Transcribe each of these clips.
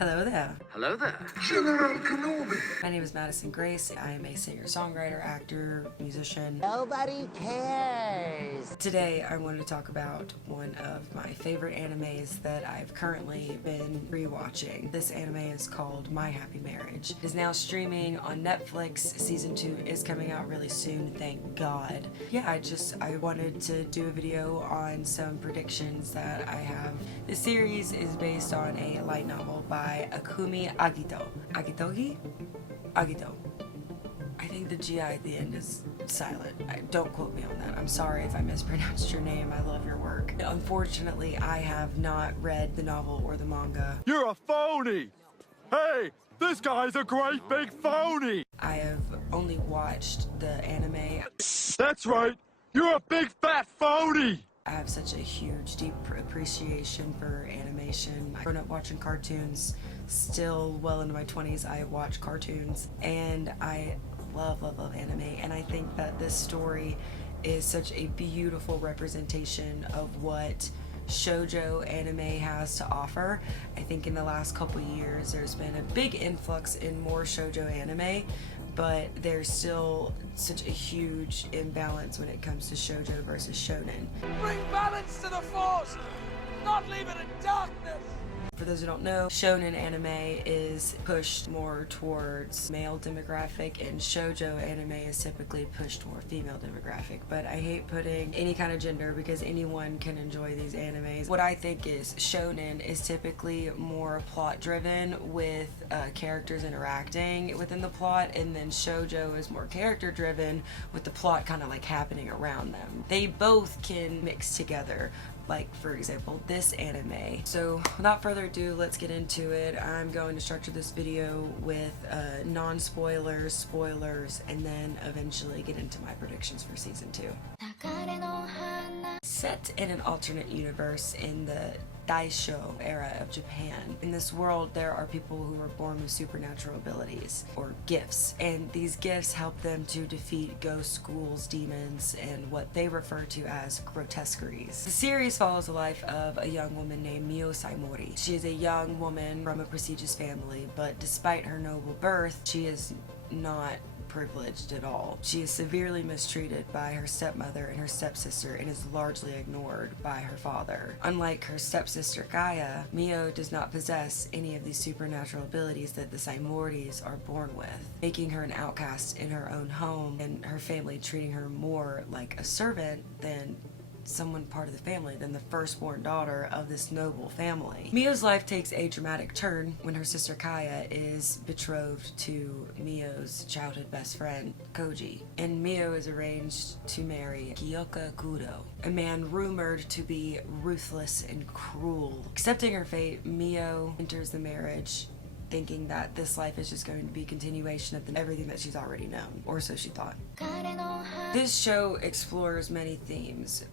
Hello there. Hello there. General Kenobi. My name is Madison Grace. I am a singer-songwriter, actor, musician. Nobody cares. Today I wanted to talk about one of my favorite animes that I've currently been rewatching. This anime is called My Happy Marriage. It is now streaming on Netflix. Season 2 is coming out really soon, thank God. Yeah, I wanted to do a video on some predictions that I have. The series is based on a light novel by Akumi Agito. Agito. I think the GI at the end is silent. Don't quote me on that. I'm sorry if I mispronounced your name. I love your work. Unfortunately, I have not read the novel or the manga. You're a phony! Hey, this guy's a great big phony! I have only watched the anime. That's right, you're a big fat phony! I have such a huge, deep appreciation for animation. I've grown up watching cartoons. Still well into my 20s, I watch cartoons. And I love anime. And I think that this story is such a beautiful representation of what shoujo anime has to offer. I think in the last couple years there's been a big influx in more shoujo anime, but there's still such a huge imbalance when it comes to shoujo versus shonen. Bring balance to the force, not leave it in darkness. For those who don't know, shonen anime is pushed more towards male demographic and shoujo anime is typically pushed more female demographic. But I hate putting any kind of gender because anyone can enjoy these animes. What I think is shonen is typically more plot driven with characters interacting within the plot, and then shoujo is more character driven with the plot kind of like happening around them. They both can mix together. Like, for example, this anime. So without further ado, let's get into it. I'm going to structure this video with non-spoilers, spoilers, and then eventually get into my predictions for season 2. Set in an alternate universe in the Daisho era of Japan. In this world, there are people who are born with supernatural abilities, or gifts, and these gifts help them to defeat ghosts, ghouls, demons, and what they refer to as grotesqueries. The series follows the life of a young woman named Mio Saimori. She is a young woman from a prestigious family, but despite her noble birth, she is not privileged at all. She is severely mistreated by her stepmother and her stepsister and is largely ignored by her father. Unlike her stepsister Gaia, Mio does not possess any of these supernatural abilities that the Saimoris are born with, making her an outcast in her own home and her family treating her more like a servant than someone part of the family than the firstborn daughter of this noble family. Mio's life takes a dramatic turn when her sister Kaya is betrothed to Mio's childhood best friend, Koji, and Mio is arranged to marry Kyoka Kudo, a man rumored to be ruthless and cruel. Accepting her fate, Mio enters the marriage thinking that this life is just going to be a continuation of everything that she's already known, or so she thought. This show explores many themes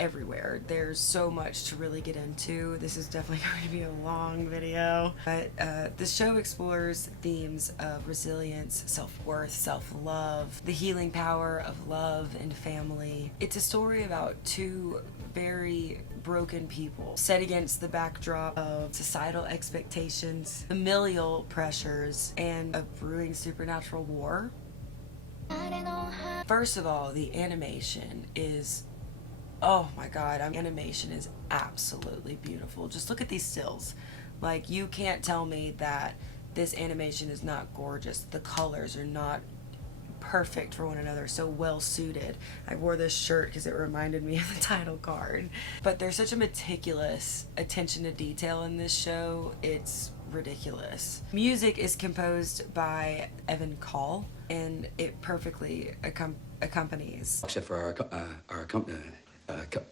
everywhere. There's so much to really get into. This is definitely going to be a long video, but the show explores themes of resilience, self-worth, self-love, the healing power of love and family. It's a story about two very broken people set against the backdrop of societal expectations, familial pressures, and a brewing supernatural war. First of all, the animation is, oh my god, animation is absolutely beautiful. Just look at these stills. Like, you can't tell me that this animation is not gorgeous. The colors are not perfect for one another, so well suited. I wore this shirt because it reminded me of the title card. But there's such a meticulous attention to detail in this show, it's ridiculous. Music is composed by Evan Call, and it perfectly accompanies. Except for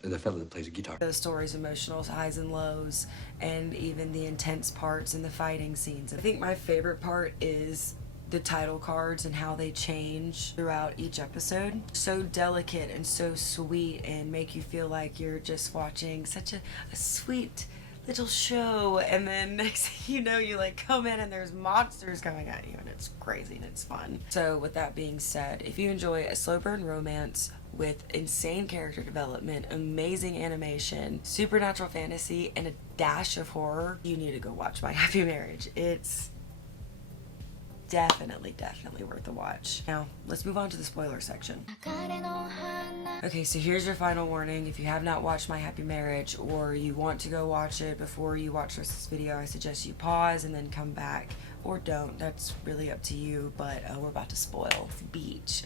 the fellow that plays the guitar. The story's emotional highs and lows, and even the intense parts and the fighting scenes. I think my favorite part is the title cards and how they change throughout each episode. So delicate and so sweet, and make you feel like you're just watching such a sweet little show, and then next thing you know, you like come in and there's monsters coming at you, and it's crazy and it's fun. So with that being said, if you enjoy a slow burn romance with insane character development, amazing animation, supernatural fantasy, and a dash of horror, you need to go watch My Happy Marriage. It's definitely worth a watch. Now, let's move on to the spoiler section. Okay, so here's your final warning. If you have not watched My Happy Marriage, or you want to go watch it before you watch this video, I suggest you pause and then come back, or don't. That's really up to you, but we're about to spoil the beach.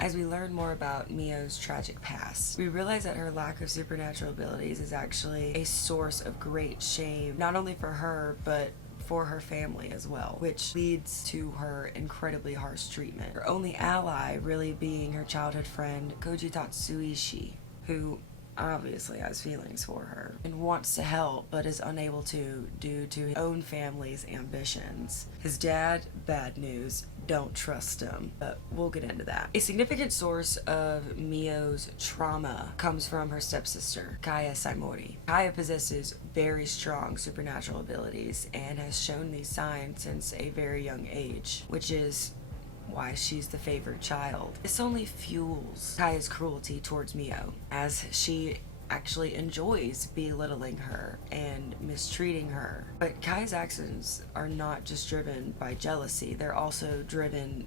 As we learn more about Mio's tragic past, we realize that her lack of supernatural abilities is actually a source of great shame, not only for her, but for her family as well, which leads to her incredibly harsh treatment. Her only ally really being her childhood friend Koji Tatsuishi, who obviously has feelings for her and wants to help but is unable to due to his own family's ambitions. His dad, bad news, don't trust him, but we'll get into that. A significant source of Mio's trauma comes from her stepsister, Kaya Saimori. Kaya possesses very strong supernatural abilities and has shown these signs since a very young age, which is why she's the favored child. This only fuels Kaya's cruelty towards Mio, as she actually enjoys belittling her and mistreating her. But Kaya's actions are not just driven by jealousy, they're also driven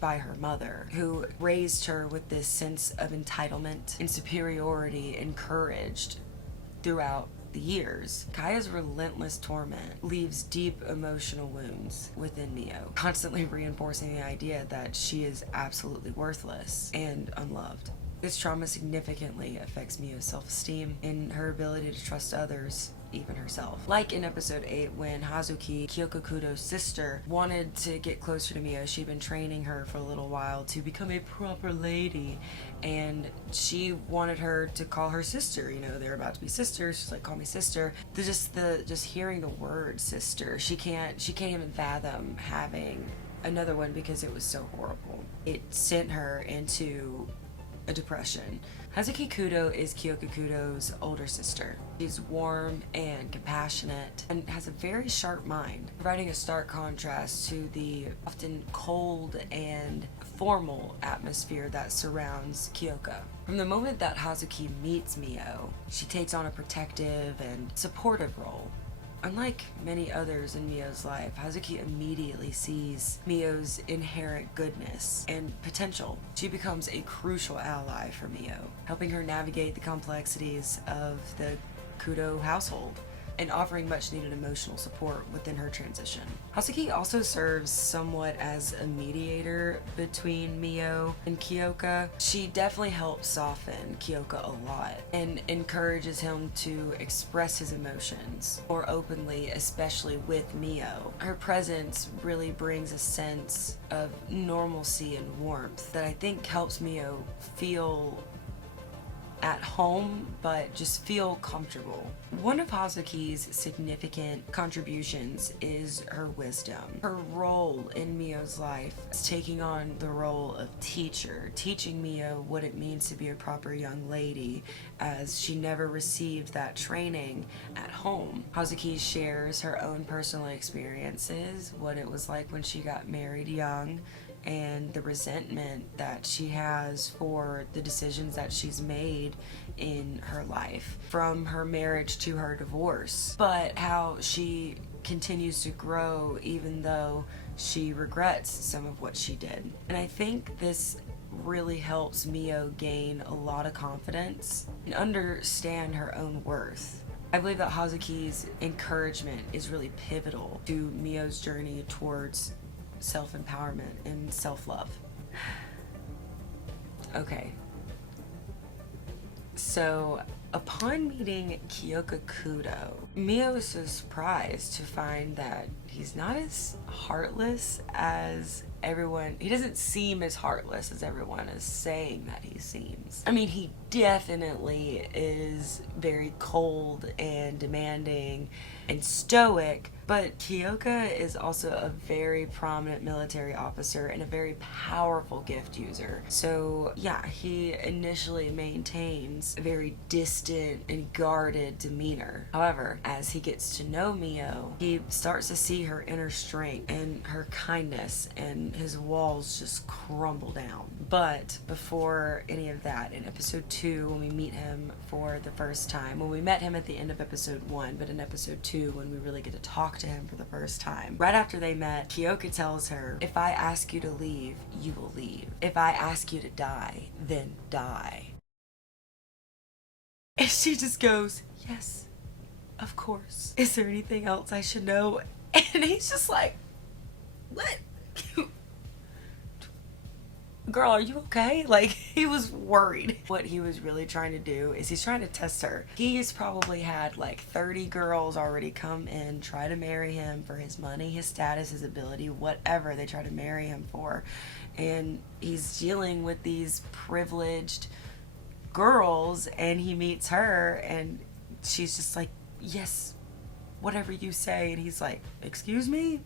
by her mother, who raised her with this sense of entitlement and superiority encouraged throughout the years. Kaya's relentless torment leaves deep emotional wounds within Mio, constantly reinforcing the idea that she is absolutely worthless and unloved. This trauma significantly affects Mio's self-esteem and her ability to trust others, even herself. Like in episode 8, when Hazuki, Kyokokudo's sister, wanted to get closer to Mio. She'd been training her for a little while to become a proper lady, and she wanted her to call her sister. You know, they're about to be sisters. She's like, call me sister. Just hearing the word sister, she can't even fathom having another one because it was so horrible. It sent her into a depression. Hazuki Kudo is Kyokokudo's older sister. She's warm and compassionate and has a very sharp mind, providing a stark contrast to the often cold and formal atmosphere that surrounds Kyoka. From the moment that Hazuki meets Mio, she takes on a protective and supportive role. Unlike many others in Mio's life, Hazuki immediately sees Mio's inherent goodness and potential. She becomes a crucial ally for Mio, helping her navigate the complexities of the Kudo household and offering much needed emotional support within her transition. Hazuki also serves somewhat as a mediator between Mio and Kyoka. She definitely helps soften Kyoka a lot and encourages him to express his emotions more openly, especially with Mio. Her presence really brings a sense of normalcy and warmth that I think helps Mio feel at home, but just feel comfortable. One of Hazuki's significant contributions is her wisdom. Her role in Mio's life is taking on the role of teacher, teaching Mio what it means to be a proper young lady, as she never received that training at home. Hazuki shares her own personal experiences, what it was like when she got married young, and the resentment that she has for the decisions that she's made in her life, from her marriage to her divorce, but how she continues to grow even though she regrets some of what she did. And I think this really helps Mio gain a lot of confidence and understand her own worth. I believe that Hazuki's encouragement is really pivotal to Mio's journey towards self-empowerment and self-love. Okay. So, upon meeting Kyokokudo, Mio is so surprised to find that he's not as heartless as everyone. He doesn't seem as heartless as everyone is saying that he seems. I mean, he definitely is very cold and demanding and stoic, But Kyoka is also a very prominent military officer and a very powerful gift user. So yeah, he initially maintains a very distant and guarded demeanor. However, as he gets to know Mio, he starts to see her inner strength and her kindness, and his walls just crumble down. But before any of that, in episode 2, when we meet him for the first time, well, we met him at the end of episode 1, but in episode 2, when we really get to talk to him for the first time, right after they met, Kyoka tells her, if I ask you to leave, you will leave. If I ask you to die, then die. And she just goes, yes, of course. Is there anything else I should know? And he's just like, what? Girl, are you okay? Like, he was worried. What he was really trying to do is he's trying to test her. He's probably had like 30 girls already come in, try to marry him for his money, his status, his ability, whatever they try to marry him for. And he's dealing with these privileged girls, and he meets her, and she's just like, yes, whatever you say. And he's like, excuse me?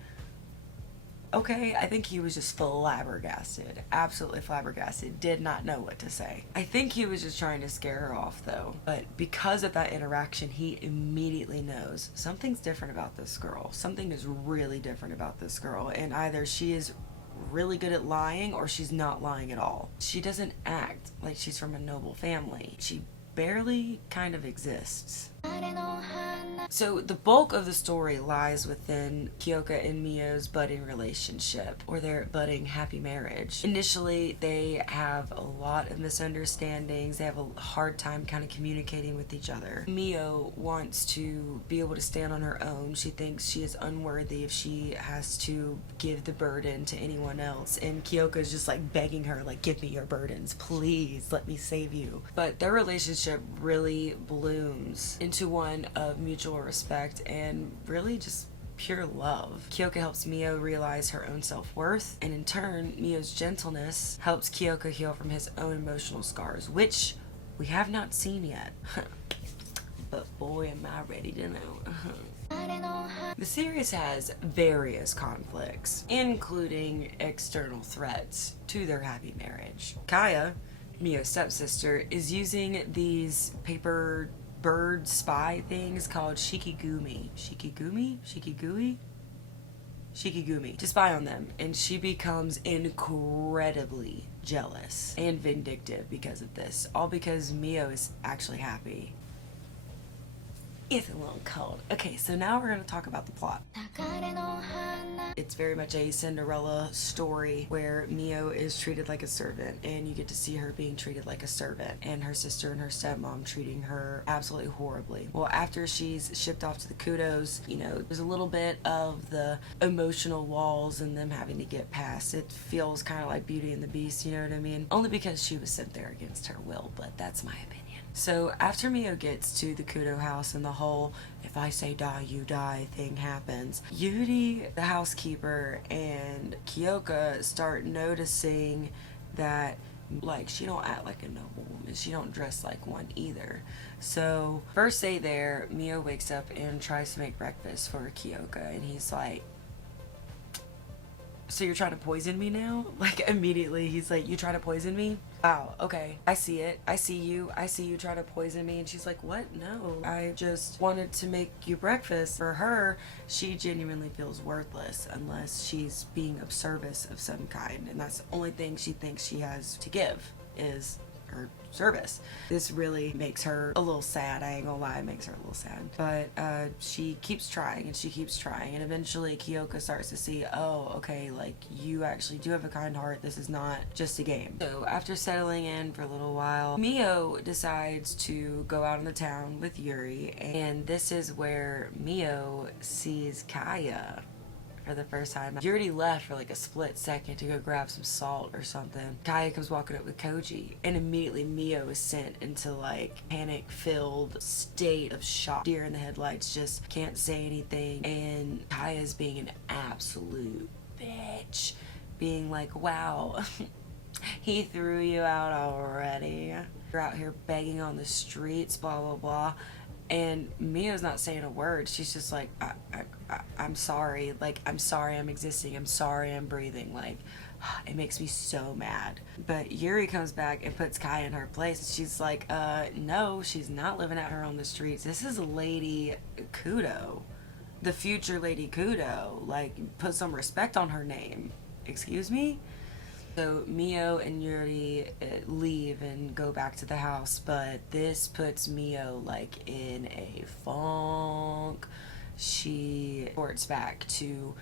Okay, I think he was just flabbergasted, absolutely flabbergasted, did not know what to say. I think he was just trying to scare her off though, but because of that interaction, he immediately knows something's different about this girl. Something is really different about this girl, and either she is really good at lying or she's not lying at all. She doesn't act like she's from a noble family. She barely kind of exists. So the bulk of the story lies within Kyoka and Mio's budding relationship, or their budding happy marriage. Initially, they have a lot of misunderstandings. They have a hard time kind of communicating with each other. Mio wants to be able to stand on her own. She thinks she is unworthy if she has to give the burden to anyone else. And Kyoka is just like begging her, like, give me your burdens, please, let me save you. But their relationship really blooms into one of mutual respect and really just pure love. Kyoka helps Mio realize her own self-worth, and in turn, Mio's gentleness helps Kyoka heal from his own emotional scars, which we have not seen yet. But boy, am I ready to know. The series has various conflicts, including external threats to their happy marriage. Kaya, Mio's stepsister, is using these paper bird spy things called shikigumi to spy on them, and she becomes incredibly jealous and vindictive because of this, all because Mio is actually happy. It's a little cold. Okay, so now we're going to talk about the plot. It's very much a Cinderella story where Mio is treated like a servant, and you get to see her being treated like a servant, and her sister and her stepmom treating her absolutely horribly. Well, after she's shipped off to the Kudos, you know, there's a little bit of the emotional walls and them having to get past. It feels kind of like Beauty and the Beast, you know what I mean? Only because she was sent there against her will, but that's my opinion. So after Mio gets to the Kudo house and the whole if I say die, you die thing happens, Yuri, the housekeeper, and Kyoka start noticing that, like, she don't act like a noble woman. She don't dress like one either. So first day there, Mio wakes up and tries to make breakfast for Kyoka, and he's like, so you're trying to poison me now? Like, immediately he's like, you trying to poison me? Wow, okay, I see it. I see you try to poison me. And she's like, what? No, I just wanted to make you breakfast. For her, she genuinely feels worthless unless she's being of service of some kind, and that's the only thing she thinks she has to give is her service. This really makes her a little sad. I ain't gonna lie, it makes her a little sad. But she keeps trying and she keeps trying, and eventually Kyoka starts to see, oh, okay, like, you actually do have a kind heart. This is not just a game. So after settling in for a little while, Mio decides to go out in the town with Yuri, and this is where Mio sees Kaya for the first time. Yuri left for like a split second to go grab some salt or something. Kaya comes walking up with Koji, and immediately Mio is sent into like panic-filled state of shock. Deer in the headlights, just can't say anything, and Kaya's being an absolute bitch, being like, wow, he threw you out already. You're out here begging on the streets, blah blah blah. And Mia's not saying a word. She's just like, I'm sorry. Like, I'm sorry I'm existing. I'm sorry I'm breathing. Like, it makes me so mad. But Yuri comes back and puts Kaya in her place. She's like, no, she's not living out here on the streets. This is Lady Kudo. The future Lady Kudo. Like, put some respect on her name. Excuse me? So Mio and Yuri leave and go back to the house, but this puts Mio like in a funk. She reports back to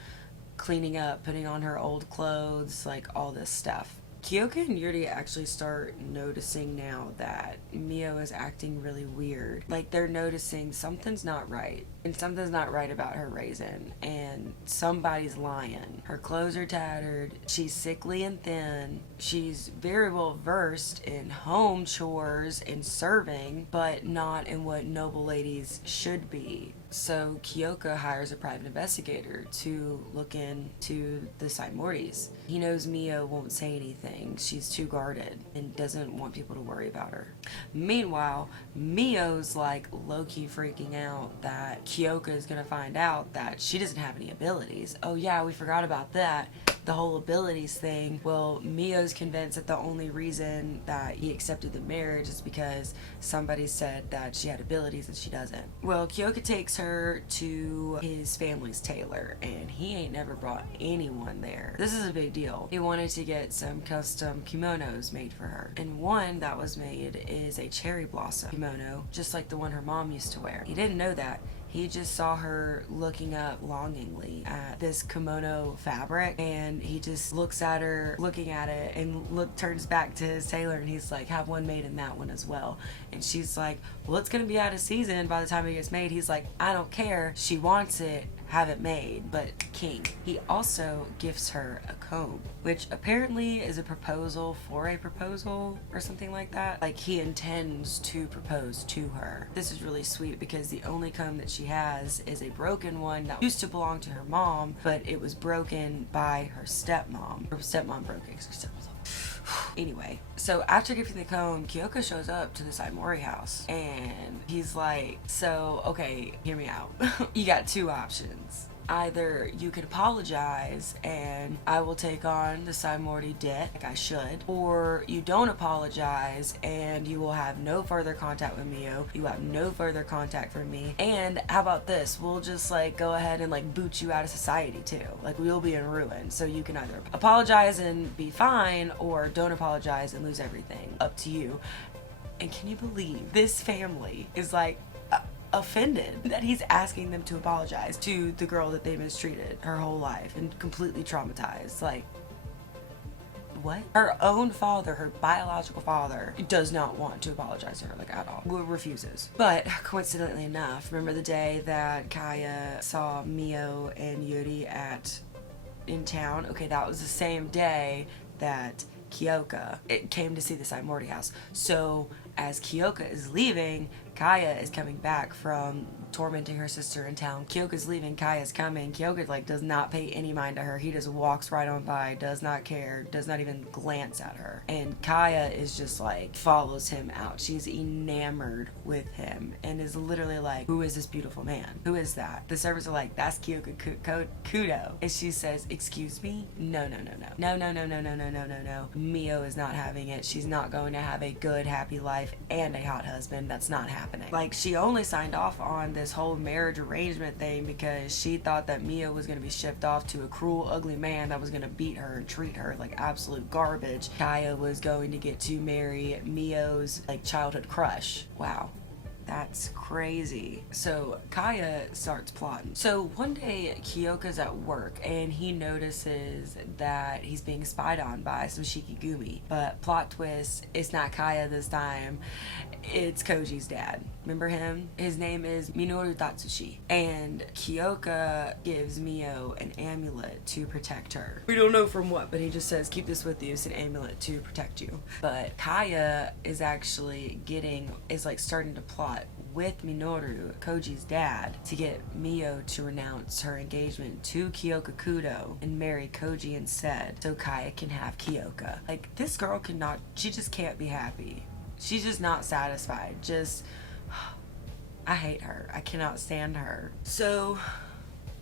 cleaning up, putting on her old clothes, like all this stuff. Kyoka and Yuri actually start noticing now that Mio is acting really weird. Like, they're noticing something's not right. And something's not right about her raising. And somebody's lying. Her clothes are tattered. She's sickly and thin. She's very well versed in home chores and serving, but not in what noble ladies should be. So Kyoka hires a private investigator to look into the Saimortis. He knows Mio won't say anything. She's too guarded and doesn't want people to worry about her. Meanwhile, Mio's like low-key freaking out that Kyoka is gonna find out that she doesn't have any abilities. Oh yeah, we forgot about that. The whole abilities thing. Well, Mio's convinced that the only reason that he accepted the marriage is because somebody said that she had abilities and she doesn't. Well, Kyoka takes her to his family's tailor, and he ain't never brought anyone there. This is a big deal. He wanted to get some custom kimonos made for her, and one that was made is a cherry blossom kimono, just like the one her mom used to wear. He didn't know that. He just saw her looking up longingly at this kimono fabric, and he just looks at her, looking at it, and turns back to his tailor, and he's like, have one made in that one as well. And she's like, well, it's gonna be out of season by the time it gets made. He's like, I don't care. She wants it. Have it made, but king. He also gifts her a comb, which apparently is a proposal for a proposal or something like that. Like, he intends to propose to her. This is really sweet because the only comb that she has is a broken one that used to belong to her mom, but it was broken by her stepmom. Her stepmom broke it. Anyway, so after gifting the comb, Kyoka shows up to the Saimori house, and he's like, so, okay, hear me out. You got two options. Either you could apologize and I will take on the Saimori debt like I should, or you don't apologize and you will have no further contact with Mio, you have no further contact from me, and how about this, we'll just like go ahead and like boot you out of society too. Like, we'll be in ruin. So you can either apologize and be fine, or don't apologize and lose everything. Up to you. And can you believe this family is like offended that he's asking them to apologize to the girl that they mistreated her whole life and completely traumatized? Like, what? Her own father, her biological father, does not want to apologize to her, like, at all. Refuses. But coincidentally enough, remember the day that Kaya saw Mio and Yuri in town? Okay, that was the same day that Kyoka came to see the Saimorti house. So as Kyoka is leaving, Kaya is coming back from tormenting her sister in town. Kyoka's leaving, Kaya's coming. Kyoka like does not pay any mind to her. He just walks right on by, does not care, does not even glance at her. And Kaya is just like follows him out. She's enamored with him and is literally like, who is this beautiful man? Who is that? The servants are like, that's Kyoka Kudo. And she says, excuse me? No. Mio is not having it. She's not going to have a good, happy life and a hot husband. That's not happening. Like, she only signed off on this whole marriage arrangement thing because she thought that Mio was going to be shipped off to a cruel, ugly man that was going to beat her and treat her like absolute garbage. Kaya was going to get to marry Mio's like childhood crush. Wow. That's crazy. So Kaya starts plotting. So one day Kyoka's at work and he notices that he's being spied on by some Shikigumi. But plot twist, it's not Kaya this time. It's Koji's dad. Remember him? His name is Minoru Tatsushi. And Kyoka gives Mio an amulet to protect her. We don't know from what, but he just says, keep this with you. It's an amulet to protect you. But Kaya is actually starting to plot with Minoru, Koji's dad, to get Mio to renounce her engagement to Kyoka Kudo and marry Koji instead so Kaya can have Kyoka. Like, this girl she just can't be happy. She's just not satisfied. I hate her. I cannot stand her. So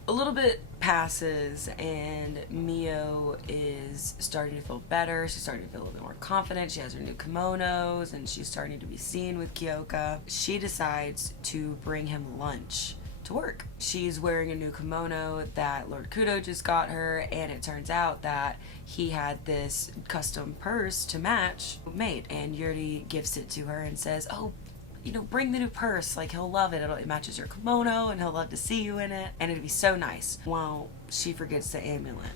a little bit passes and Mio is starting to feel better. She's starting to feel a little bit more confident. She has her new kimonos and she's starting to be seen with Kyoka. She decides to bring him lunch to work. She's wearing a new kimono that Lord Kudo just got her, and it turns out that he had this custom purse to match made, and Yuri gives it to her and says, oh, you know, bring the new purse, like he'll love it. It matches your kimono and he'll love to see you in it and it'd be so nice. Well, she forgets the amulet.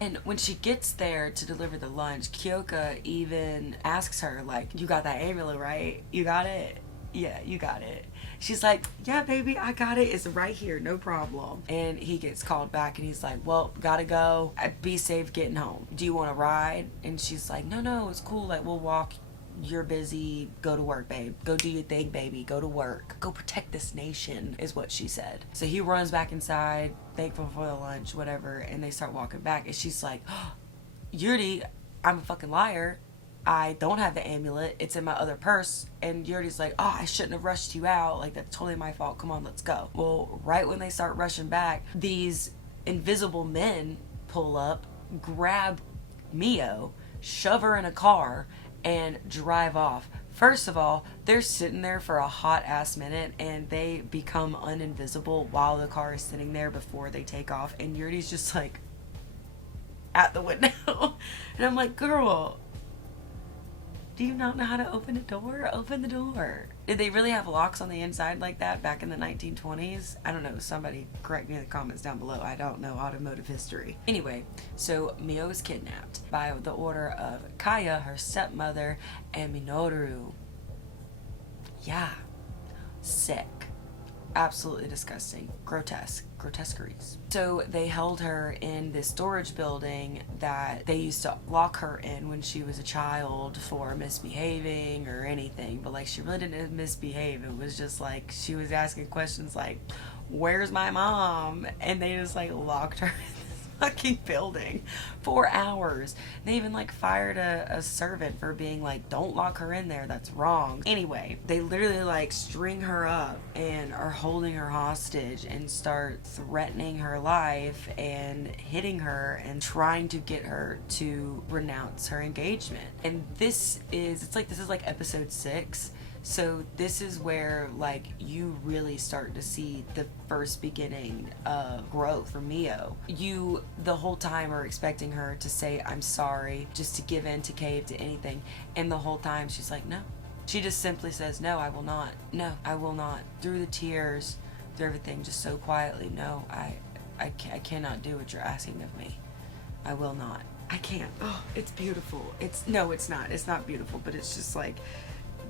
And when she gets there to deliver the lunch, Kyoka even asks her, like, you got that amulet, right? You got it? Yeah, you got it. She's like, yeah, baby, I got it. It's right here, no problem. And he gets called back and he's like, well, gotta go. Be safe getting home. Do you want to ride? And she's like, no, it's cool. Like, we'll walk. You're busy. Go to work, babe. Go do your thing, baby. Go to work. Go protect this nation, is what she said. So he runs back inside, thankful for the lunch, whatever, and they start walking back. And she's like, oh, Yuri, I'm a fucking liar. I don't have the amulet. It's in my other purse. And Yuri's like, oh, I shouldn't have rushed you out. Like, that's totally my fault. Come on, let's go. Well, right when they start rushing back, these invisible men pull up, grab Mio, shove her in a car, and drive off. First of all, they're sitting there for a hot ass minute and they become uninvisible while the car is sitting there before they take off, and Yuri's just like at the window. And I'm like, girl, do you not know how to open a door? Open the door. Did they really have locks on the inside like that back in the 1920s? I don't know. Somebody correct me in the comments down below. I don't know automotive history. Anyway, so Mio is kidnapped by the order of Kaya, her stepmother, and Minoru. Yeah. Sick. Absolutely disgusting. Grotesqueries. So they held her in this storage building that they used to lock her in when she was a child for misbehaving or anything, but like she really didn't misbehave. It was just like she was asking questions like, where's my mom? And they just like locked her in this fucking building for hours. They even like fired a servant for being like, don't lock her in there, that's wrong. Anyway, they literally like string her up and are holding her hostage and start threatening her life and hitting her and trying to get her to renounce her engagement. And this is like episode 6. So this is where like you really start to see the first beginning of growth for Mio. You the whole time are expecting her to say I'm sorry, just to give in, to cave to anything, and the whole time she's like no. She just simply says no, I will not. No, I will not. Through the tears, through everything, just so quietly, no, I cannot do what you're asking of me. I will not. I can't. Oh, it's beautiful. It's not beautiful, but it's just like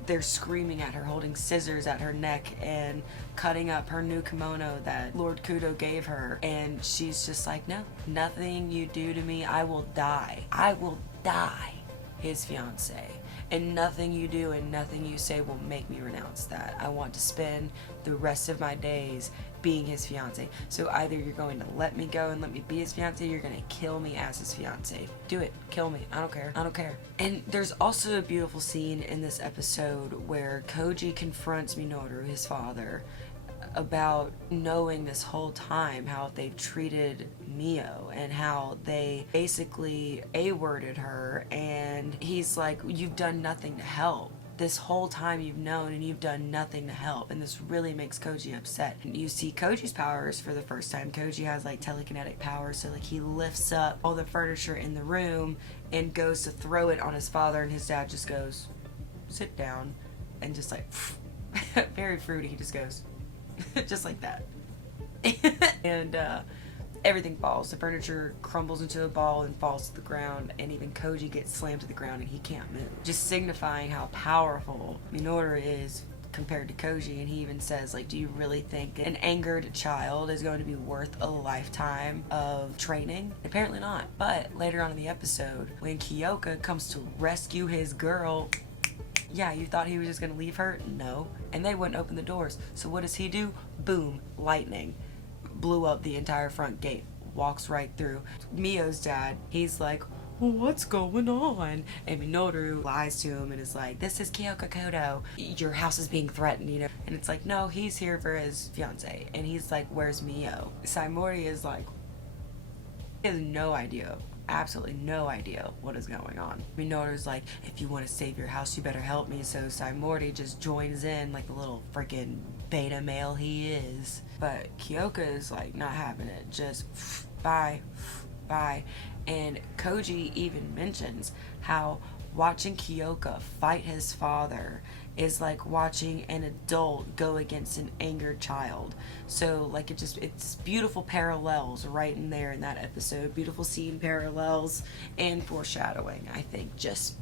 they're screaming at her, holding scissors at her neck and cutting up her new kimono that Lord Kudo gave her. And she's just like, no, nothing you do to me, I will die. I will die, his fiance. And nothing you do and nothing you say will make me renounce that. I want to spend the rest of my days being his fiance. So either you're going to let me go and let me be his fiance, or you're going to kill me as his fiance. Do it. Kill me. I don't care. I don't care. And there's also a beautiful scene in this episode where Koji confronts Minoru, his father, about knowing this whole time how they've treated Mio and how they basically A-worded her, and he's like, you've done nothing to help. This whole time you've known and you've done nothing to help, and this really makes Koji upset. You see Koji's powers for the first time. Koji has like telekinetic powers, so like he lifts up all the furniture in the room and goes to throw it on his father, and his dad just goes, sit down, and just like very fruity, he just goes just like that. And everything falls. The furniture crumbles into a ball and falls to the ground, and even Koji gets slammed to the ground and he can't move, just signifying how powerful Minoru is compared to Koji. And he even says, like, do you really think an angered child is going to be worth a lifetime of training? Apparently not. But later on in the episode, when Kyoka comes to rescue his girl, yeah, you thought he was just gonna leave her? No. And they wouldn't open the doors. So what does he do? Boom, lightning. Blew up the entire front gate. Walks right through. Mio's dad, he's like, what's going on? And Minoru lies to him and is like, this is Kyoko Kodo. Your house is being threatened, you know? And it's like, no, he's here for his fiance. And he's like, where's Mio? Saimori is like, he has no idea. Absolutely no idea what is going on. Minoru's like, if you want to save your house, you better help me. So Saimori just joins in like the little freaking beta male he is. But Kyoko is like not having it. Just bye. And Koji even mentions how watching Kyoka fight his father is like watching an adult go against an angered child. So like it's beautiful parallels right in there in that episode. Beautiful scene parallels and foreshadowing, I think. Just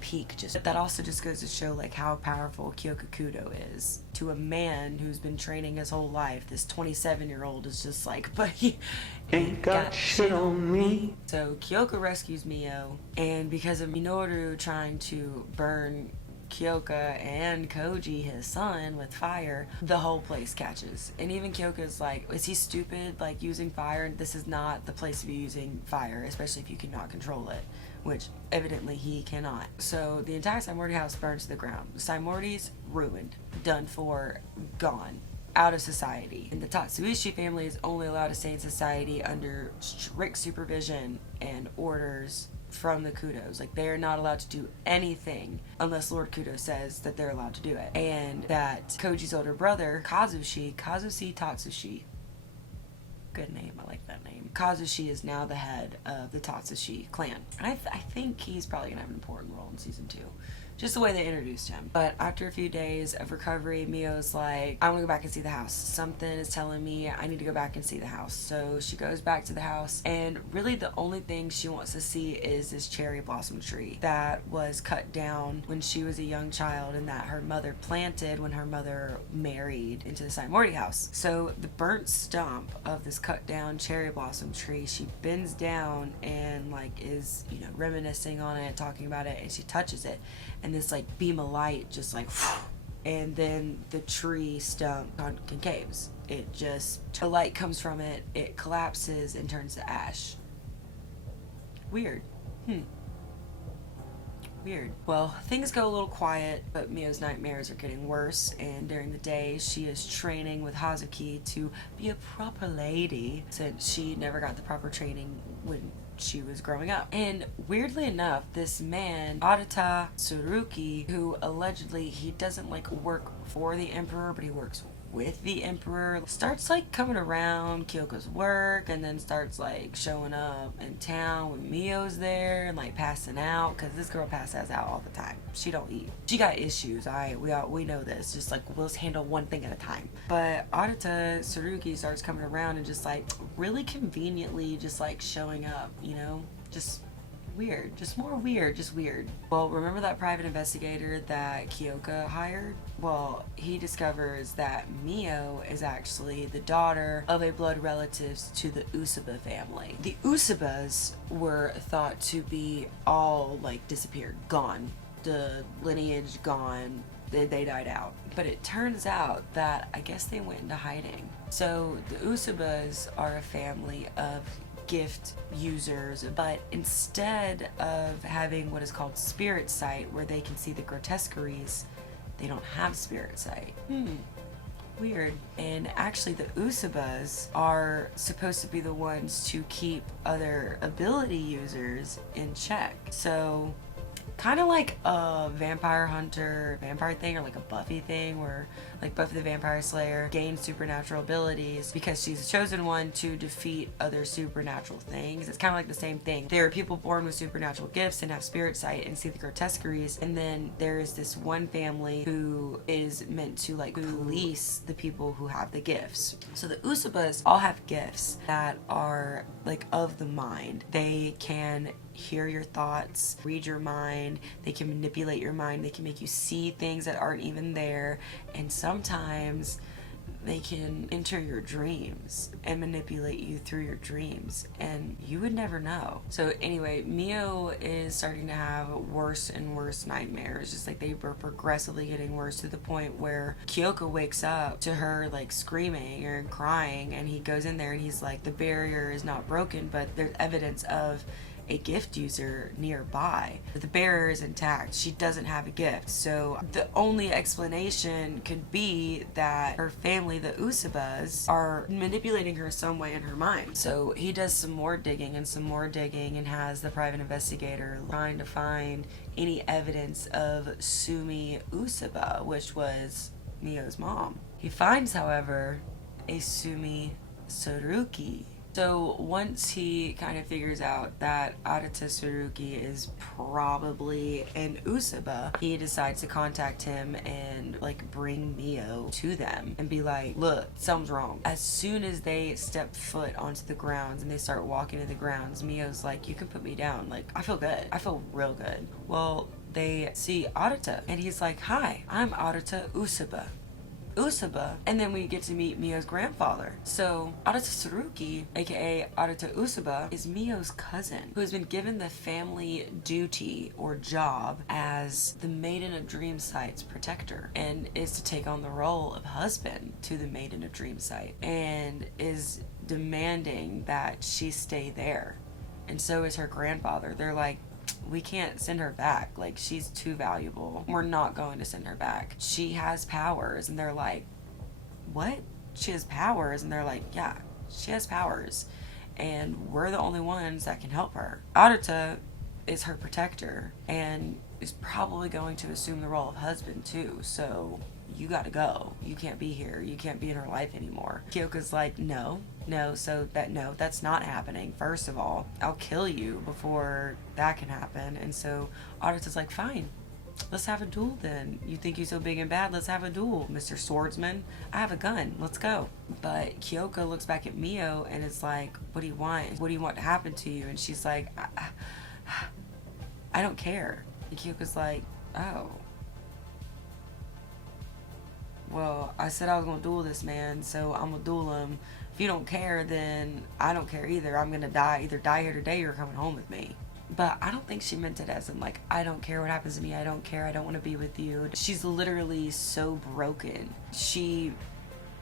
peak. Just that also just goes to show like how powerful Kyoka Kudo is to a man who's been training his whole life. This 27-year-old is just like, but he ain't got shit on me. So Kyoka rescues Mio, and because of Minoru trying to burn Kyoka and Koji, his son, with fire, the whole place catches. And even Kyoka's like, is he stupid, like, using fire? This is not the place to be using fire, especially if you cannot control it, which evidently he cannot. So the entire Saimori house burns to the ground. Saimori's ruined, done for, gone, out of society. And the Tatsuishi family is only allowed to stay in society under strict supervision and orders from the Kudos. Like, they're not allowed to do anything unless Lord Kudo says that they're allowed to do it. And that Koji's older brother, Kazushi Tatsushi, good name, I like that name. Kazushi is now the head of the Tatsushi clan. And I think he's probably gonna have an important role in season 2. Just the way they introduced him. But after a few days of recovery, Mio's like, I want to go back and see the house. Something is telling me I need to go back and see the house. So she goes back to the house, and really the only thing she wants to see is this cherry blossom tree that was cut down when she was a young child and that her mother planted when her mother married into the Saimori house. So the burnt stump of this cut down cherry blossom tree, she bends down and like is, you know, reminiscing on it, talking about it, and she touches it. And this like beam of light just like, and then the tree stump concaves. It just, the light comes from it, it collapses and turns to ash. Weird. Weird. Well, things go a little quiet, but Mio's nightmares are getting worse, and during the day she is training with Hazuki to be a proper lady, since she never got the proper training when she was growing up. And weirdly enough, this man, Adata Tsuruki, who allegedly he doesn't like work for the emperor, but he works with the emperor, starts like coming around Kyoko's work, and then starts like showing up in town when Mio's there and like passing out, because this girl passes out all the time. She don't eat. She got issues. We know this. Just like, we'll just handle one thing at a time. But Adata Tsuruki starts coming around and just like really conveniently just like showing up, you know, just weird, just more weird, just weird. Well, remember that private investigator that Kyoka hired? Well, he discovers that Mio is actually the daughter of a blood relative to the Usaba family. The Usabas were thought to be all like disappeared, gone. The lineage gone. They died out. But it turns out that I guess they went into hiding. So the Usabas are a family of gift users, but instead of having what is called spirit sight, where they can see the grotesqueries, they don't have spirit sight. Weird. And actually the Usabas are supposed to be the ones to keep other ability users in check. So kind of like a vampire hunter, vampire thing, or like a Buffy thing, where like Buffy the Vampire Slayer gains supernatural abilities because she's the chosen one to defeat other supernatural things. It's kind of like the same thing. There are people born with supernatural gifts and have spirit sight and see the grotesqueries, and then there is this one family who is meant to like police the people who have the gifts. So the Usabas all have gifts that are like of the mind. They can hear your thoughts, read your mind, they can manipulate your mind, they can make you see things that aren't even there, and sometimes they can enter your dreams and manipulate you through your dreams, and you would never know. So anyway, Mio is starting to have worse and worse nightmares, just like they were progressively getting worse, to the point where Kyoko wakes up to her like screaming or crying, and he goes in there and he's like, the barrier is not broken, but there's evidence of a gift user nearby. The barrier is intact. She doesn't have a gift. So the only explanation could be that her family, the Usabas, are manipulating her some way in her mind. So he does some more digging and has the private investigator trying to find any evidence of Sumi Usaba, which was Mio's mom. He finds, however, a Sumi Tsurugi. So once he kind of figures out that Arata Tsurugi is probably an Usaba, he decides to contact him and like bring Mio to them and be like, look, something's wrong. As soon as they step foot onto the grounds and they start walking to the grounds, Mio's like, you can put me down. Like, I feel good. I feel real good. Well, they see Arata and he's like, hi, I'm Arata Usaba. And then we get to meet Mio's grandfather. So Arata Tsurugi, aka Arata Usaba, is Mio's cousin who has been given the family duty or job as the Maiden of Dreamsight's protector and is to take on the role of husband to the Maiden of Dreamsight and is demanding that she stay there. And so is her grandfather. They're like, we can't send her back. Like, she's too valuable. We're not going to send her back. She has powers. And they're like, what? She has powers? And they're like, yeah, she has powers. And we're the only ones that can help her. Arata is her protector and is probably going to assume the role of husband too. So you gotta go. You can't be here. You can't be in her life anymore. Kyoka's like, no, that's not happening. First of all, I'll kill you before that can happen. And so Arata's like, fine, let's have a duel then. You think you're so big and bad? Let's have a duel, Mr. Swordsman. I have a gun. Let's go. But Kyoka looks back at Mio and is like, what do you want? What do you want to happen to you? And she's like, I don't care. And Kyoka's like, oh. Well, I said I was going to duel this man, so I'm going to duel him. If you don't care, then I don't care either. I'm going to die. Either die here today or coming home with me. But I don't think she meant it as in, like, I don't care what happens to me. I don't care. I don't want to be with you. She's literally so broken. She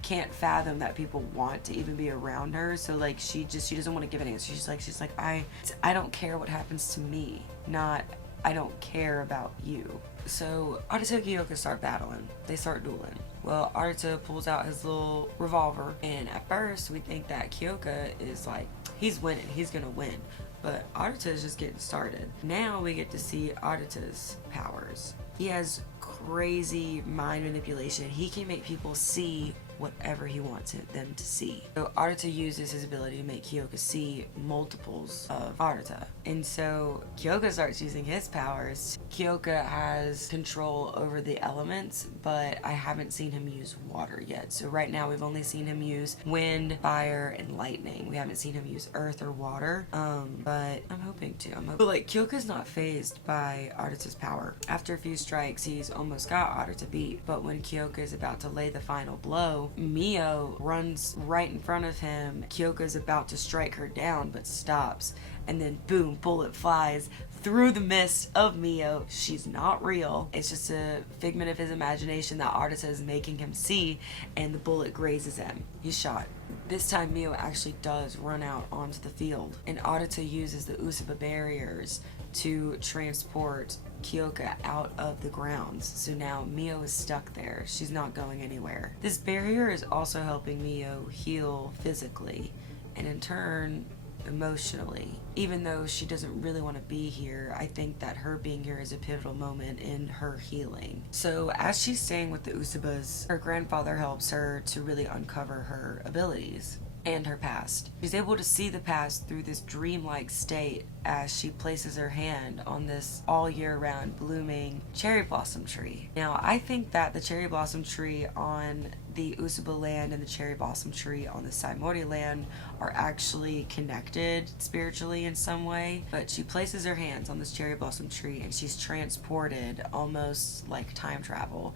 can't fathom that people want to even be around her. So, like, she doesn't want to give an answer. She's like, I don't care what happens to me. Not, I don't care about you. So Arata and Kyoka start battling. They start dueling. Well, Arata pulls out his little revolver, and at first we think that Kyoka is like, he's winning, he's gonna win. But Arata is just getting started. Now we get to see Arata's powers. He has crazy mind manipulation. He can make people see whatever he wants them to see. So Arata uses his ability to make Kyoka see multiples of Arata. And so Kyoka starts using his powers. Kyoka has control over the elements, but I haven't seen him use water yet. So right now we've only seen him use wind, fire, and lightning. We haven't seen him use earth or water, but I'm hoping to. But like, Kyoka's not fazed by Arata's power. After a few strikes, he's almost got Arata beat, but when Kyoka is about to lay the final blow, Mio runs right in front of him. Kyoka's about to strike her down, but stops. And then boom, bullet flies through the mist of Mio. She's not real. It's just a figment of his imagination that Arata is making him see, and the bullet grazes him. He's shot. This time Mio actually does run out onto the field, and Arata uses the Usaba barriers to transport Kyoka out of the grounds. So now Mio is stuck there. She's not going anywhere. This barrier is also helping Mio heal physically and in turn emotionally. Even though she doesn't really want to be here, I think that her being here is a pivotal moment in her healing. So as she's staying with the Usabas, her grandfather helps her to really uncover her abilities and her past. She's able to see the past through this dreamlike state as she places her hand on this all year round blooming cherry blossom tree. Now, I think that the cherry blossom tree on the Usaba land and the cherry blossom tree on the Saimori land are actually connected spiritually in some way, but she places her hands on this cherry blossom tree and she's transported almost like time travel,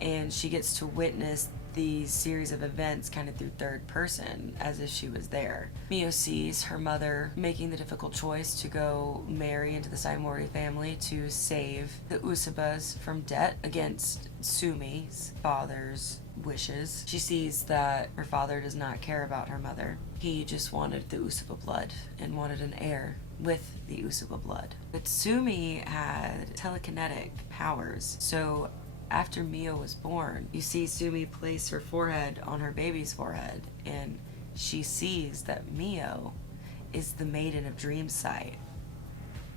and she gets to witness these series of events kind of through third person, as if she was there. Mio sees her mother making the difficult choice to go marry into the Saimori family to save the Usabas from debt against Sumi's father's wishes. She sees that her father does not care about her mother. He just wanted the Usaba blood and wanted an heir with the Usaba blood. But Sumi had telekinetic powers, so after Mio was born, you see Sumi place her forehead on her baby's forehead, and she sees that Mio is the Maiden of Dream Sight.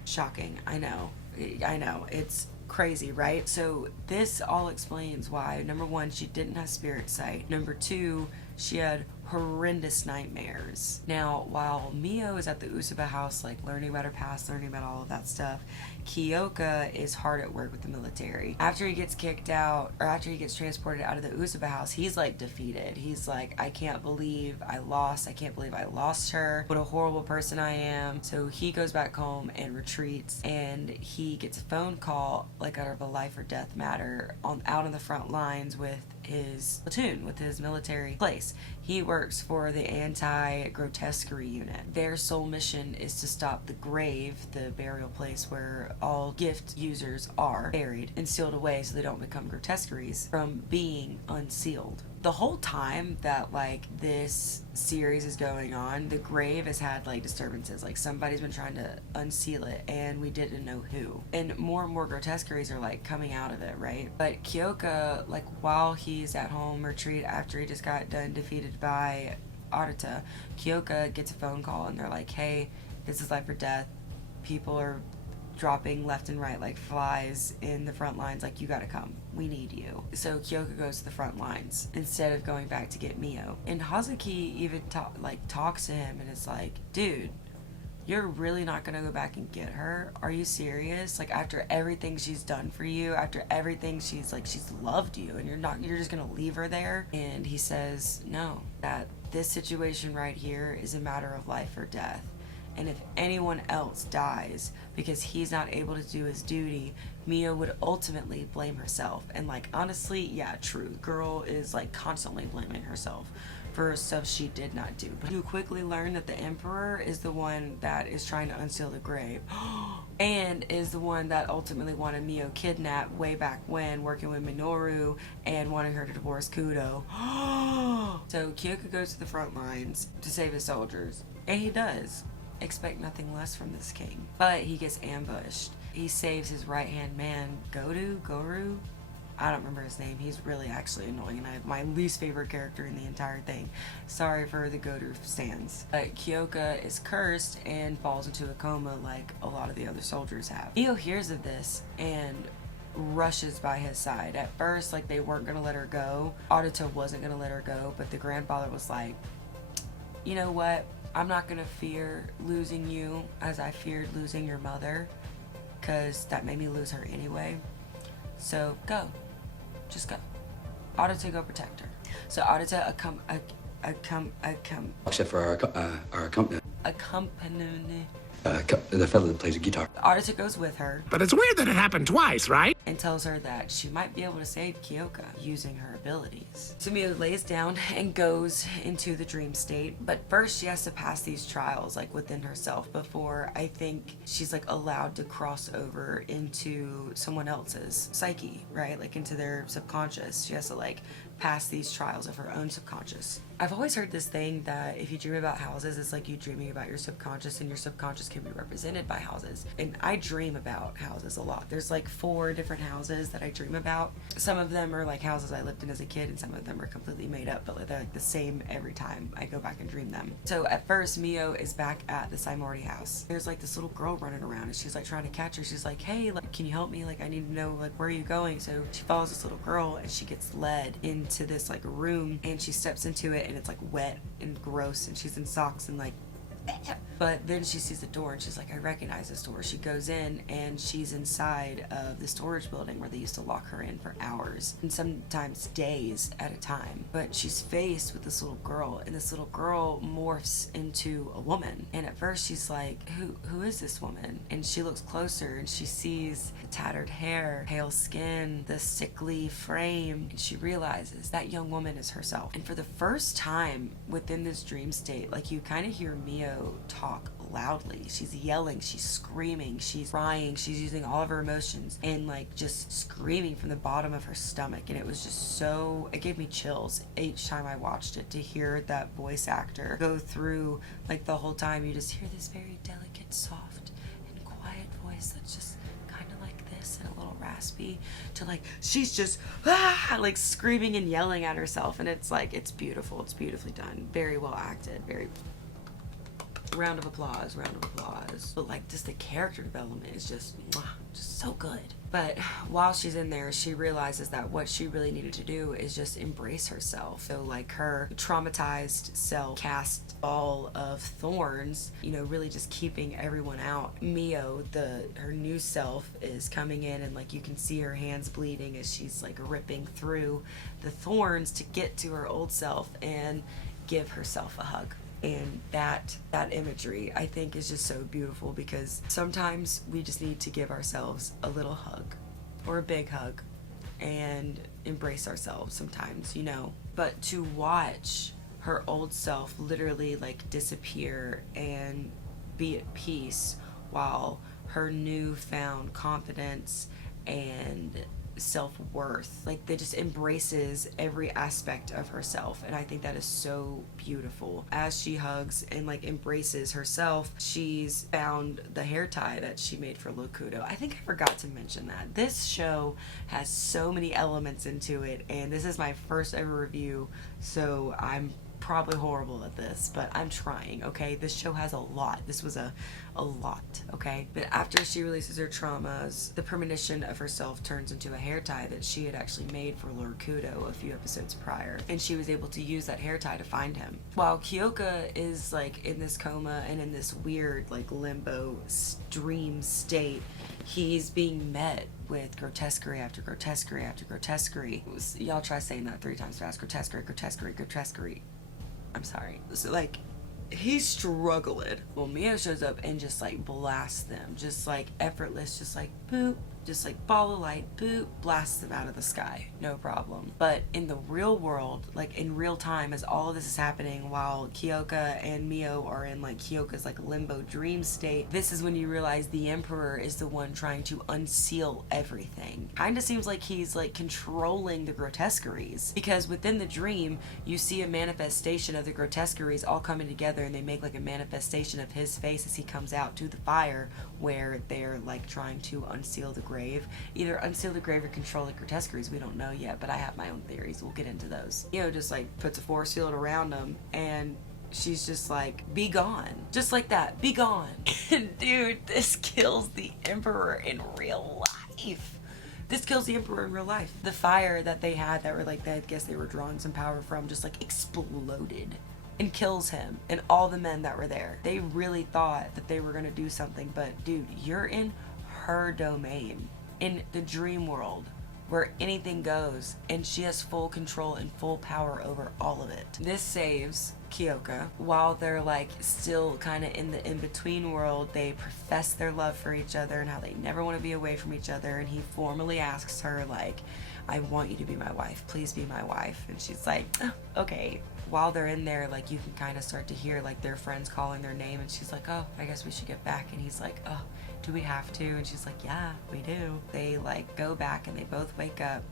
Shocking, I know, it's crazy, right? So this all explains why, number one, she didn't have spirit sight. Number two, she had horrendous nightmares. Now, while Mio is at the Usaba house, like learning about her past, learning about all of that stuff, Kyoka is hard at work with the military. After he gets kicked out, or after he gets transported out of the Usaba house, he's like defeated. He's like, I can't believe I lost. I can't believe I lost her. What a horrible person I am. So he goes back home and retreats, and he gets a phone call, like out of a life or death matter, out on the front lines with his platoon, with his military place. He works for the anti-grotesquerie unit. Their sole mission is to stop the grave, the burial place where all gift users are buried and sealed away so they don't become grotesqueries, from being unsealed. The whole time that like this series is going on, the grave has had like disturbances. Like somebody's been trying to unseal it and we didn't know who. And more grotesqueries are like coming out of it, right? But Kyoka, like while he's at home retreat after he just got done defeated by Arata, Kyoka gets a phone call and they're like, hey, this is life or death. People are dropping left and right like flies in the front lines, like you gotta come, we need you. So Kyoka goes to the front lines instead of going back to get Mio, and Hazuki even talks to him and it's like, dude, you're really not gonna go back and get her? Are you serious? Like after everything she's done for you, after everything she's loved you, and you're just gonna leave her there? And he says no, that this situation right here is a matter of life or death. And if anyone else dies because he's not able to do his duty, Mio would ultimately blame herself. And like honestly, yeah, true. Girl is like constantly blaming herself for stuff she did not do. But you quickly learn that the Emperor is the one that is trying to unseal the grave and is the one that ultimately wanted Mio kidnapped way back when, working with Minoru and wanting her to divorce Kudo. So Kyoka goes to the front lines to save his soldiers, and he does. Expect nothing less from this king. But he gets ambushed. He saves his right-hand man, Goru? I don't remember his name. He's really actually annoying, and I have my least favorite character in the entire thing. Sorry for the Goru stands. But Kyoka is cursed and falls into a coma like a lot of the other soldiers have. Mio hears of this and rushes by his side. At first, like, they weren't gonna let her go. Aruto wasn't gonna let her go, but the grandfather was like, you know what? I'm not gonna fear losing you as I feared losing your mother, because that made me lose her anyway. So go. Just go. Aruto, go protect her. So Aruto Except for our company. accompany The fellow that plays the guitar. Aruto goes with her But it's weird that it happened twice, right? and tells her that she might be able to save Kyoka using her abilities. So Mio lays down and goes into the dream state, but first she has to pass these trials like within herself before I think she's like allowed to cross over into someone else's psyche, right? Like into their subconscious. She has to like pass these trials of her own subconscious. I've always heard this thing that if you dream about houses, it's like you dreaming about your subconscious, and your subconscious can be represented by houses. And I dream about houses a lot. There's like 4 different houses that I dream about. Some of them are like houses I lived in as a kid, and some of them are completely made up, but they're like the same every time I go back and dream them. So at first, Mio is back at the Saimori house. There's like this little girl running around, and she's like trying to catch her. She's like, hey, like, can you help me? Like, I need to know, like, where are you going? So she follows this little girl, and she gets led into this like room, and she steps into it, and it's like wet and gross, and she's in socks and like But then she sees the door and she's like, I recognize this door. She goes in and she's inside of the storage building where they used to lock her in for hours and sometimes days at a time. But she's faced with this little girl, and this little girl morphs into a woman. And at first she's like, who is this woman? And she looks closer and she sees the tattered hair, pale skin, the sickly frame, and she realizes that young woman is herself. And for the first time within this dream state, like, you kind of hear Mio talk loudly. She's yelling, she's screaming, she's crying, she's using all of her emotions and like just screaming from the bottom of her stomach. And it was just so, it gave me chills each time I watched it, to hear that voice actor go through, like, the whole time you just hear this very delicate, soft and quiet voice that's just kind of like this and a little raspy, to like, she's just like screaming and yelling at herself. And it's like, it's beautiful, it's beautifully done, very well acted, very round of applause. But like, just the character development is just so good. But while she's in there, she realizes that what she really needed to do is just embrace herself. So like, her traumatized self cast all of thorns, you know, really just keeping everyone out. Mio, her new self, is coming in, and like, you can see her hands bleeding as she's like ripping through the thorns to get to her old self and give herself a hug. And that imagery, I think, is just so beautiful, because sometimes we just need to give ourselves a little hug or a big hug and embrace ourselves sometimes, you know. But to watch her old self literally like disappear and be at peace, while her newfound confidence and self-worth, like, that just embraces every aspect of herself. And I think that is so beautiful. As she hugs and like embraces herself, she's found the hair tie that she made for Locuto. I think I forgot to mention that this show has so many elements into it, and this is my first ever review, so I'm probably horrible at this, but I'm trying, okay? This show has a lot. This was a lot, okay? But after she releases her traumas, the premonition of herself turns into a hair tie that she had actually made for Lord Kudo a few episodes prior, and she was able to use that hair tie to find him. While Kyoka is like in this coma and in this weird like limbo dream state, he's being met with grotesquerie after grotesquerie after grotesquerie. Y'all try saying that 3 times fast. Grotesquerie. I'm sorry. So like, he's struggling. Well, Mio shows up and just like blasts them, just like effortless, just like boop, just like ball of light, boop, blasts them out of the sky, no problem. But in the real world, like in real time, as all of this is happening while Kyoka and Mio are in like Kyoka's like limbo dream state, this is when you realize the Emperor is the one trying to unseal everything. Kinda seems like he's like controlling the grotesqueries, because within the dream you see a manifestation of the grotesqueries all coming together, and they make like a manifestation of his face as he comes out to the fire, where they're like trying to unseal the grave. Either unseal the grave or control the grotesqueries, we don't know yet, but I have my own theories. We'll get into those. Just like puts a force field around them, and she's just like, be gone. Just like that, be gone. And dude, this kills the Emperor in real life. This kills the Emperor in real life. The fire that they had, that were like, I guess they were drawing some power from, just like exploded and kills him and all the men that were there. They really thought that they were gonna do something, but dude, you're in her domain, in the dream world where anything goes, and she has full control and full power over all of it. This saves Kyoka. While they're like still kind of in the in-between world, they profess their love for each other and how they never want to be away from each other, and he formally asks her like, I want you to be my wife, please be my wife. And she's like, oh, okay. While they're in there, like, you can kind of start to hear like their friends calling their name, and she's like, oh, I guess we should get back. And he's like, oh, do we have to? And she's like, yeah, we do. They like go back and they both wake up,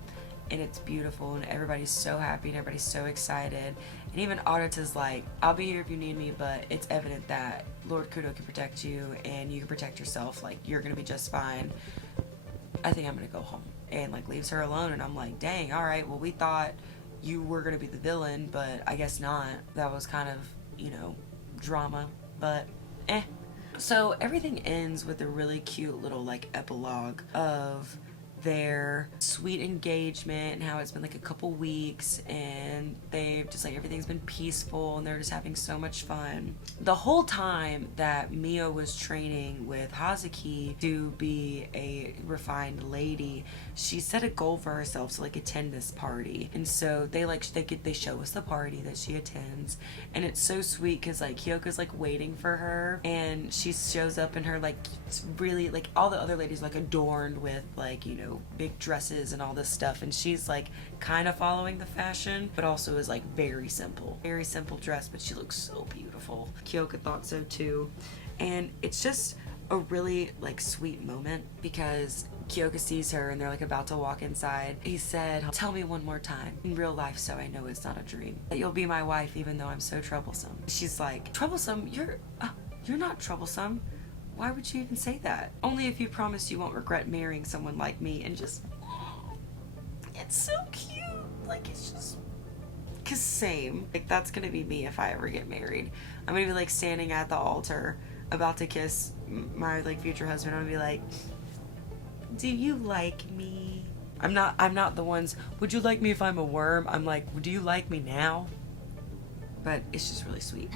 and it's beautiful, and everybody's so happy and everybody's so excited. And even Arata's like, I'll be here if you need me, but it's evident that Lord Kudo can protect you and you can protect yourself. Like, you're gonna be just fine. I think I'm gonna go home. And like leaves her alone, and I'm like, dang, all right, well, we thought you were gonna be the villain, but I guess not. That was kind of, drama, but So everything ends with a really cute little like epilogue of their sweet engagement and how it's been like a couple weeks and they've just like everything's been peaceful and they're just having so much fun. The whole time that Mio was training with Hazuki to be a refined lady, she set a goal for herself to like attend this party. And so they show us the party that she attends, and it's so sweet because like Kyoko's like waiting for her and she shows up in her like really like all the other ladies like adorned with like, you know, big dresses and all this stuff, and she's like kind of following the fashion but also is like very simple dress, but she looks so beautiful. Kyoko thought so too, and it's just a really like sweet moment because Kyoko sees her and they're like about to walk inside. He said, "Tell me one more time in real life so I know it's not a dream that you'll be my wife even though I'm so troublesome." She's like, "Troublesome? You're not troublesome. Why would you even say that? Only if you promise you won't regret marrying someone like me." And just, it's so cute. Like, it's just, cause same. Like, that's gonna be me if I ever get married. I'm gonna be like standing at the altar about to kiss my like future husband. I'm gonna be like, "Do you like me?" I'm not the ones, "Would you like me if I'm a worm?" I'm like, "Do you like me now?" But it's just really sweet.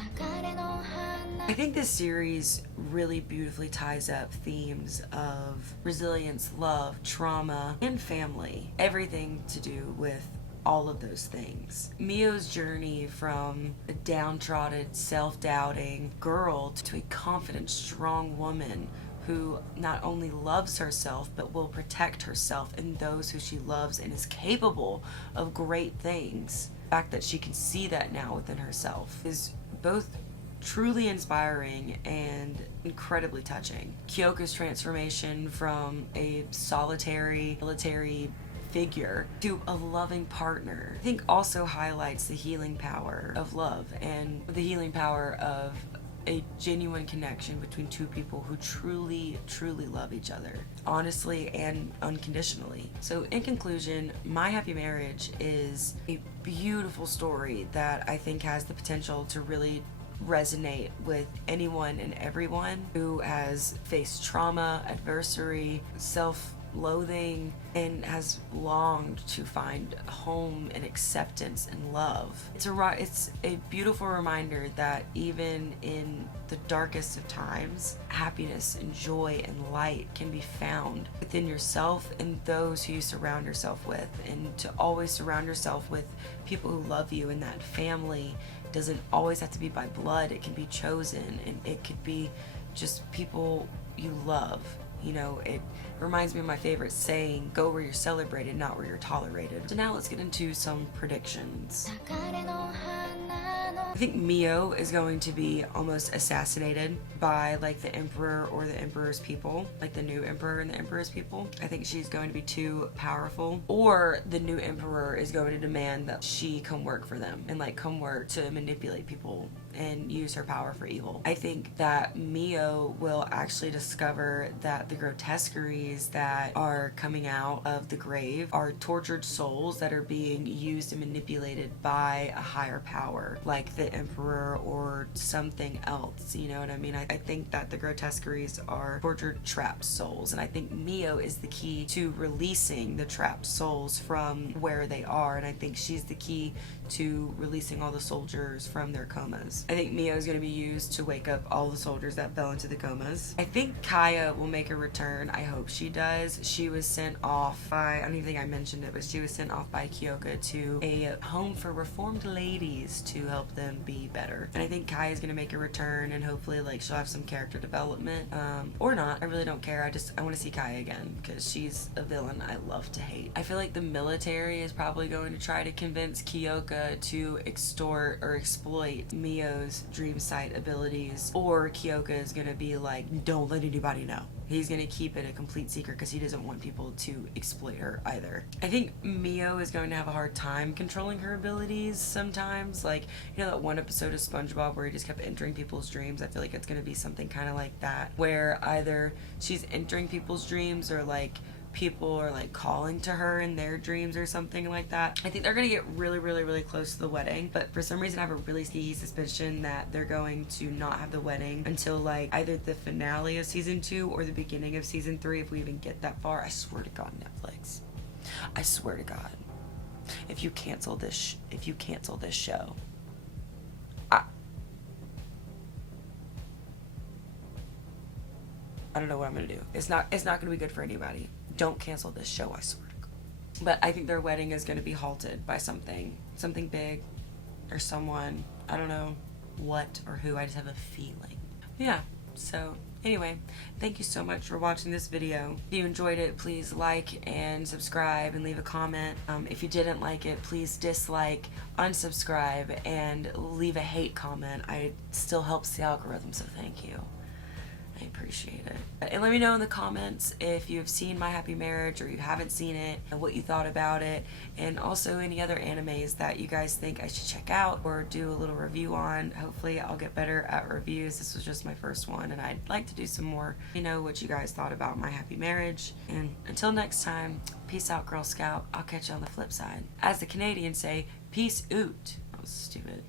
I think this series really beautifully ties up themes of resilience, love, trauma, and family. Everything to do with all of those things. Mio's journey from a downtrodden, self-doubting girl to a confident, strong woman who not only loves herself but will protect herself and those who she loves and is capable of great things. The fact that she can see that now within herself is both truly inspiring and incredibly touching. Kyoko's transformation from a solitary military figure to a loving partner, I think, also highlights the healing power of love and the healing power of a genuine connection between two people who truly love each other, honestly and unconditionally. So in conclusion, My Happy Marriage is a beautiful story that I think has the potential to really resonate with anyone and everyone who has faced trauma, adversity, self-loathing, and has longed to find home and acceptance and love. It's a beautiful reminder that even in the darkest of times, happiness and joy and light can be found within yourself and those who you surround yourself with, and to always surround yourself with people who love you, and that family doesn't always have to be by blood. It can be chosen, and it could be just people you love. You know, it reminds me of my favorite saying, "Go where you're celebrated, not where you're tolerated." So now let's get into some predictions. I think Mio is going to be almost assassinated by like the Emperor or the Emperor's people, like the new Emperor and the Emperor's people. I think she's going to be too powerful, or the new Emperor is going to demand that she come work for them and like come work to manipulate people and use her power for evil. I think that Mio will actually discover that the grotesqueries that are coming out of the grave are tortured souls that are being used and manipulated by a higher power, like the Emperor or something else. You know what I mean? I think that the grotesqueries are tortured, trapped souls, and I think Mio is the key to releasing the trapped souls from where they are, and I think she's the key to releasing all the soldiers from their comas. I think Mio is going to be used to wake up all the soldiers that fell into the comas. I think Kaya will make a return. I hope she does. She was sent off by, I don't even think I mentioned it, but she was sent off by Kyoka to a home for reformed ladies to help them be better. And I think Kaya is going to make a return, and hopefully like she'll have some character development, or not. I really don't care. I want to see Kaya again because she's a villain I love to hate. I feel like the military is probably going to try to convince Kyoka to extort or exploit Mio's dream sight abilities, or Kyoka is gonna be like, "Don't let anybody know." He's gonna keep it a complete secret because he doesn't want people to exploit her either. I think Mio is going to have a hard time controlling her abilities sometimes. Like, you know that one episode of SpongeBob where he just kept entering people's dreams? I feel like it's gonna be something kind of like that, where either she's entering people's dreams or like people are like calling to her in their dreams or something like that. I think they're gonna get really, really, really close to the wedding, but for some reason I have a really sneaky suspicion that they're going to not have the wedding until like either the finale of season 2 or the beginning of season 3, if we even get that far. I swear to God, Netflix. I swear to God. If you cancel this show, I don't know what I'm gonna do. It's not gonna be good for anybody. Don't cancel this show, I swear to God. But I think their wedding is gonna be halted by something big or someone. I don't know what or who. I just have a feeling. Yeah. So anyway, thank you so much for watching this video. If you enjoyed it, please like and subscribe and leave a comment. If you didn't like it, please dislike, unsubscribe, and leave a hate comment. It still helps the algorithm, so thank you. I appreciate it. And let me know in the comments if you have seen My Happy Marriage or you haven't seen it and what you thought about it, and also any other animes that you guys think I should check out or do a little review on. Hopefully I'll get better at reviews. This was just my first one and I'd like to do some more. Let me know what you guys thought about My Happy Marriage, and until next time, peace out, Girl Scout. I'll catch you on the flip side. As the Canadians say, peace oot. That was stupid.